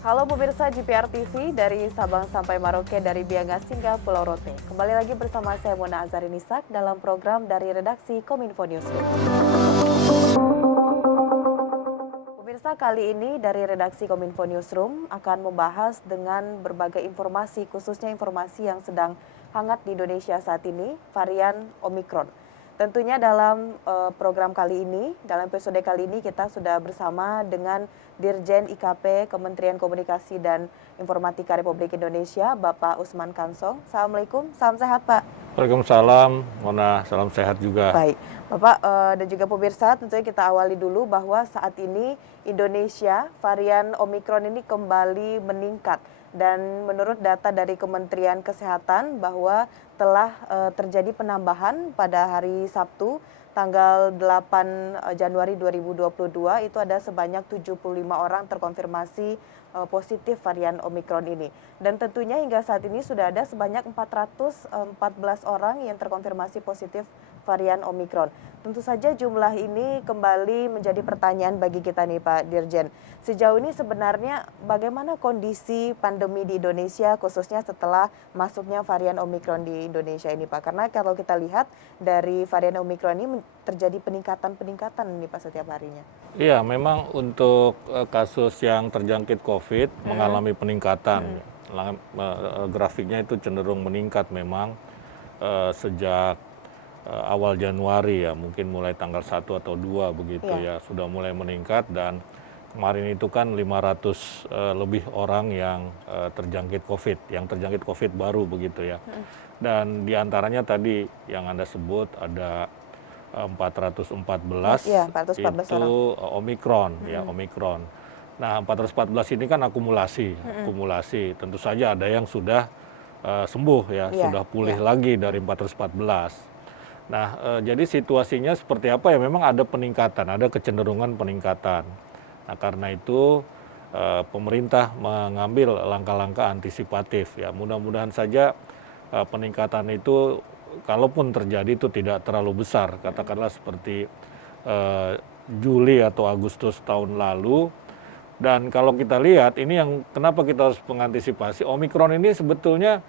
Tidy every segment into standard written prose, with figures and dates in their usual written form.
Halo pemirsa GPR TV dari Sabang sampai Merauke dari Biangas hingga Pulau Rote. Kembali lagi bersama saya Mona Azharinisak dalam program dari redaksi Kominfo Newsroom. Pemirsa, kali ini dari redaksi Kominfo Newsroom akan membahas dengan berbagai informasi, khususnya informasi yang sedang hangat di Indonesia saat ini, varian Omikron. Tentunya dalam program kali ini, dalam episode kali ini kita sudah bersama dengan Dirjen IKP Kementerian Komunikasi dan Informatika Republik Indonesia, Bapak Usman Kansong. Assalamualaikum, salam sehat Pak. Waalaikumsalam, Mona, salam sehat juga. Baik, Bapak dan juga pemirsa, tentunya kita awali dulu bahwa saat ini Indonesia varian Omikron ini kembali meningkat. Dan menurut data dari Kementerian Kesehatan bahwa telah terjadi penambahan pada hari Sabtu tanggal 8 Januari 2022 itu ada sebanyak 75 orang terkonfirmasi positif varian Omikron ini. Dan tentunya hingga saat ini sudah ada sebanyak 414 orang yang terkonfirmasi positif varian Omikron. Tentu saja jumlah ini kembali menjadi pertanyaan bagi kita nih Pak Dirjen. Sejauh ini sebenarnya bagaimana kondisi pandemi di Indonesia khususnya setelah masuknya varian Omikron di Indonesia ini Pak? Karena kalau kita lihat dari varian Omikron ini terjadi peningkatan nih Pak setiap harinya. Iya, memang untuk kasus yang terjangkit COVID mengalami peningkatan. Grafiknya itu cenderung meningkat memang sejak awal Januari ya, mungkin mulai tanggal 1 atau 2 begitu ya, sudah mulai meningkat dan kemarin itu kan 500 lebih orang yang terjangkit COVID, yang terjangkit COVID baru begitu ya. Dan diantaranya tadi yang Anda sebut ada 414, ya, 414 itu Omikron ya, Omikron. Nah 414 ini kan akumulasi, tentu saja ada yang sudah sembuh ya, sudah pulih lagi dari 414. Nah, jadi situasinya seperti apa ya? Memang ada peningkatan, ada kecenderungan peningkatan. Nah, karena itu pemerintah mengambil langkah-langkah antisipatif ya. Mudah-mudahan saja peningkatan itu, kalaupun terjadi itu tidak terlalu besar. Katakanlah seperti Juli atau Agustus tahun lalu. Dan kalau kita lihat, ini yang kenapa kita harus mengantisipasi. Omikron ini sebetulnya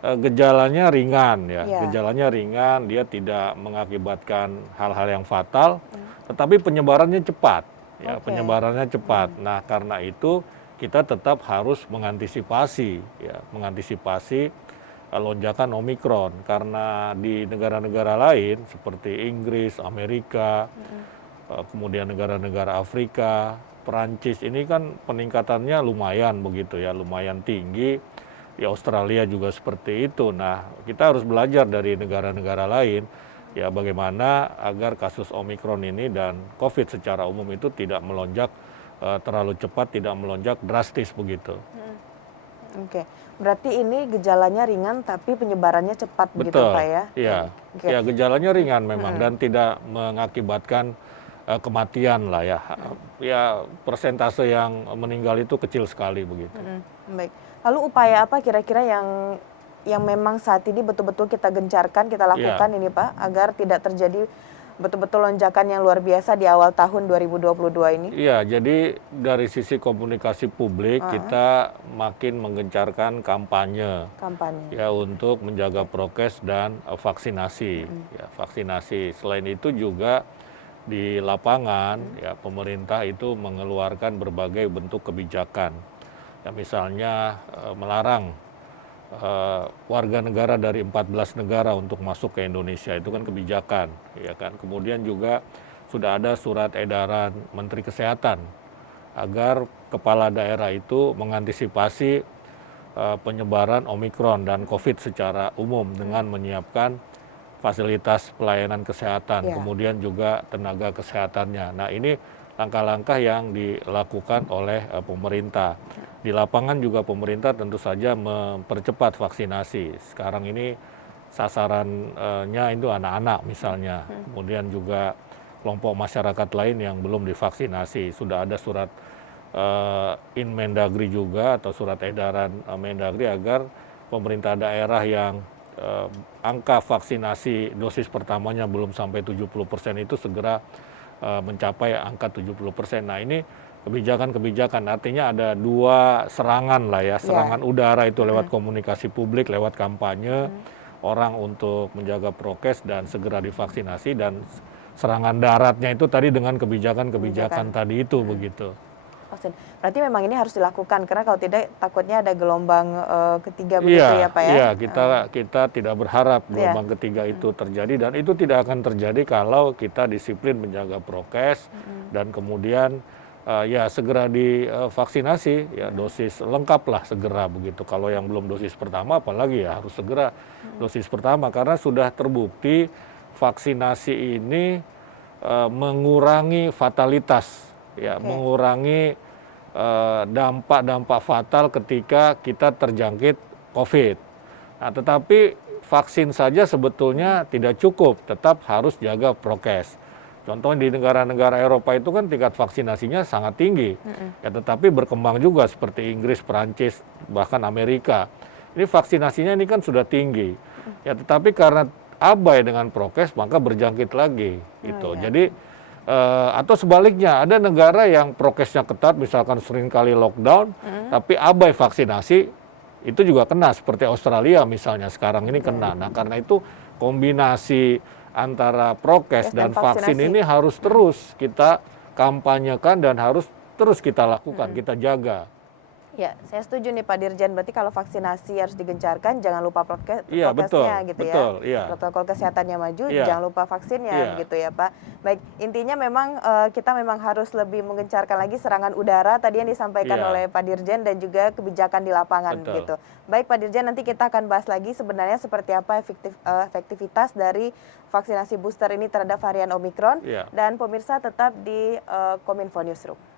gejalanya ringan ya, gejalanya ringan, dia tidak mengakibatkan hal-hal yang fatal, tetapi penyebarannya cepat, ya, penyebarannya cepat. Nah, karena itu kita tetap harus mengantisipasi, ya, mengantisipasi lonjakan Omikron, karena di negara-negara lain seperti Inggris, Amerika, kemudian negara-negara Afrika, Perancis ini kan peningkatannya lumayan begitu ya, lumayan tinggi. Ya, Australia juga seperti itu. Nah, kita harus belajar dari negara-negara lain ya, bagaimana agar kasus Omikron ini dan COVID secara umum itu tidak melonjak terlalu cepat, tidak melonjak drastis begitu. Oke, berarti ini gejalanya ringan tapi penyebarannya cepat begitu Pak ya? Iya, ya, gejalanya ringan memang dan tidak mengakibatkan kematian lah ya. Ya, persentase yang meninggal itu kecil sekali begitu. Baik. Lalu upaya apa kira-kira yang memang saat ini betul-betul kita gencarkan, kita lakukan ini Pak, agar tidak terjadi betul-betul lonjakan yang luar biasa di awal tahun 2022 ini? Iya, jadi dari sisi komunikasi publik kita makin menggencarkan kampanye. Ya, untuk menjaga prokes dan vaksinasi. Ya, vaksinasi. Selain itu juga di lapangan ya, pemerintah itu mengeluarkan berbagai bentuk kebijakan. Ya, misalnya melarang warga negara dari 14 negara untuk masuk ke Indonesia, itu kan kebijakan, ya kan. Kemudian juga sudah ada surat edaran Menteri Kesehatan agar kepala daerah itu mengantisipasi penyebaran Omikron dan COVID secara umum dengan menyiapkan fasilitas pelayanan kesehatan, kemudian juga tenaga kesehatannya. Nah, ini langkah-langkah yang dilakukan oleh pemerintah. Di lapangan juga pemerintah tentu saja mempercepat vaksinasi. Sekarang ini sasarannya itu anak-anak misalnya, kemudian juga kelompok masyarakat lain yang belum divaksinasi. Sudah ada surat Inmendagri juga atau surat edaran Mendagri agar pemerintah daerah yang angka vaksinasi dosis pertamanya belum sampai 70% itu segera mencapai angka 70%. Nah, ini kebijakan-kebijakan. Artinya ada 2 serangan lah ya, serangan udara itu lewat komunikasi publik, lewat kampanye, orang untuk menjaga prokes dan segera divaksinasi, dan serangan daratnya itu tadi dengan kebijakan-kebijakan tadi itu begitu. Vaksin. Berarti memang ini harus dilakukan karena kalau tidak takutnya ada gelombang ketiga begitu ya Pak ya? Iya, kita tidak berharap gelombang ketiga itu terjadi, dan itu tidak akan terjadi kalau kita disiplin menjaga prokes dan kemudian ya segera divaksinasi, ya dosis lengkap lah segera begitu. Kalau yang belum dosis pertama apalagi ya harus segera dosis pertama, karena sudah terbukti vaksinasi ini mengurangi fatalitas, ya mengurangi dampak-dampak fatal ketika kita terjangkit COVID. Nah, tetapi vaksin saja sebetulnya tidak cukup, tetap harus jaga prokes. Contohnya di negara-negara Eropa itu kan tingkat vaksinasinya sangat tinggi, ya tetapi berkembang juga seperti Inggris, Perancis, bahkan Amerika. Ini vaksinasinya ini kan sudah tinggi, ya tetapi karena abai dengan prokes maka berjangkit lagi, gitu. Jadi atau sebaliknya ada negara yang prokesnya ketat, misalkan seringkali lockdown, tapi abai vaksinasi, itu juga kena seperti Australia misalnya sekarang ini kena. Nah karena itu kombinasi antara prokes dan vaksin ini harus terus kita kampanyekan dan harus terus kita lakukan, kita jaga. Ya, saya setuju nih Pak Dirjen. Berarti kalau vaksinasi harus digencarkan, jangan lupa prokesnya gitu betul, ya. Protokol kesehatannya maju, jangan lupa vaksinnya gitu ya Pak. Baik, intinya memang kita memang harus lebih menggencarkan lagi serangan udara tadi yang disampaikan oleh Pak Dirjen dan juga kebijakan di lapangan gitu. Baik Pak Dirjen, nanti kita akan bahas lagi sebenarnya seperti apa efektivitas dari vaksinasi booster ini terhadap varian Omikron. Dan pemirsa tetap di Kominfo Newsroom.